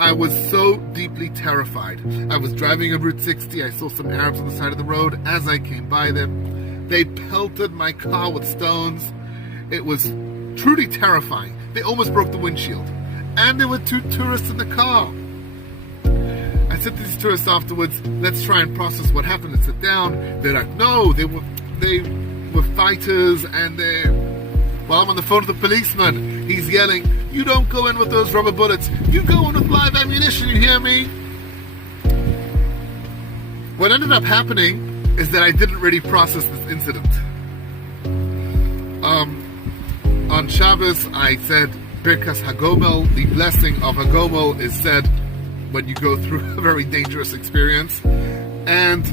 I was so deeply terrified. I was driving on Route 60. I saw some Arabs on the side of the road. As I came by them, they pelted my car with stones. It was truly terrifying. They almost broke the windshield. And there were 2 tourists in the car. I said to these tourists afterwards, let's try and process what happened and sit down. They're like, no, they were fighters, and well, I'm on the phone with the policeman. He's yelling, you don't go in with those rubber bullets. You go in with live ammunition, you hear me? What ended up happening is that I didn't really process this incident. On Shabbos, I said, Birkas Hagomel, the blessing of Hagomel is said when you go through a very dangerous experience. And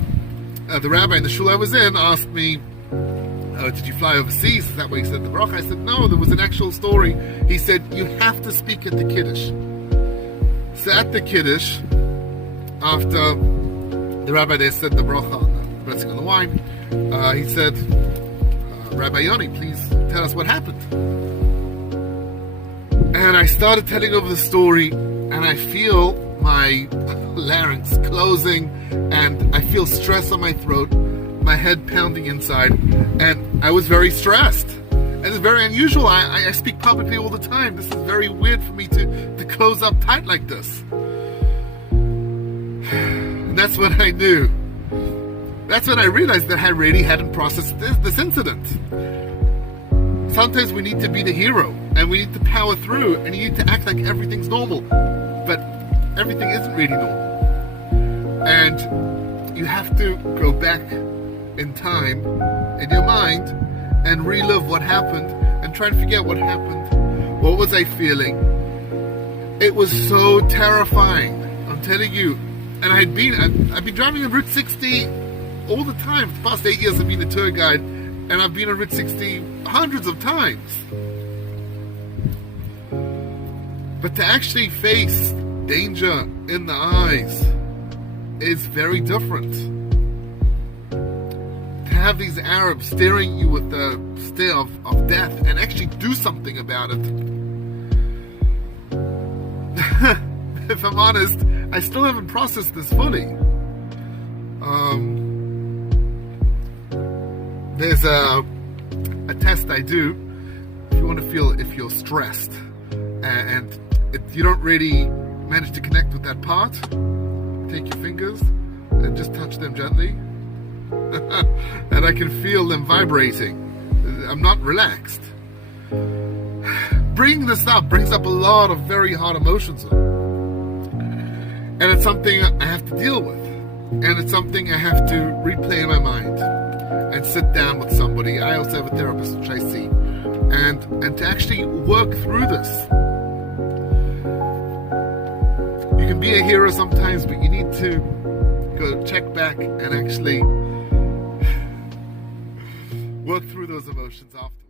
the rabbi in the shul I was in asked me, did you fly overseas? Is that why you said the bracha? I said, no, there was an actual story. He said, you have to speak at the Kiddush. So at the Kiddush, after the rabbi there said the bracha, the blessing on the wine, he said, Rabbi Yoni, please tell us what happened. And I started telling over the story, and I feel my larynx closing, and I feel stress on my throat, my head pounding inside, and I was very stressed. And it's very unusual. I speak publicly all the time. This is very weird for me to close up tight like this. And that's when I knew. That's when I realized that I really hadn't processed this incident. Sometimes we need to be the hero, and we need to power through, and you need to act like everything's normal. But everything isn't really normal. And you have to go back in time, in your mind, and relive what happened, and try and forget what happened. What was I feeling? It was so terrifying, I'm telling you. And I've been driving on Route 60 all the time. For the past 8 years I've been a tour guide, and I've been on Route 60 hundreds of times. But to actually face danger in the eyes is very different. To have these Arabs staring at you with the stare of death and actually do something about it. If I'm honest, I still haven't processed this fully. There's a test I do if you want to feel if you're stressed and you don't really manage to connect with that part. Take your fingers and just touch them gently. And I can feel them vibrating. I'm not relaxed. Bringing this up brings up a lot of very hard emotions. And it's something I have to deal with. And it's something I have to replay in my mind. And sit down with somebody. I also have a therapist which I see. And to actually work through this. You can be a hero sometimes, but you need to go check back and actually work through those emotions after.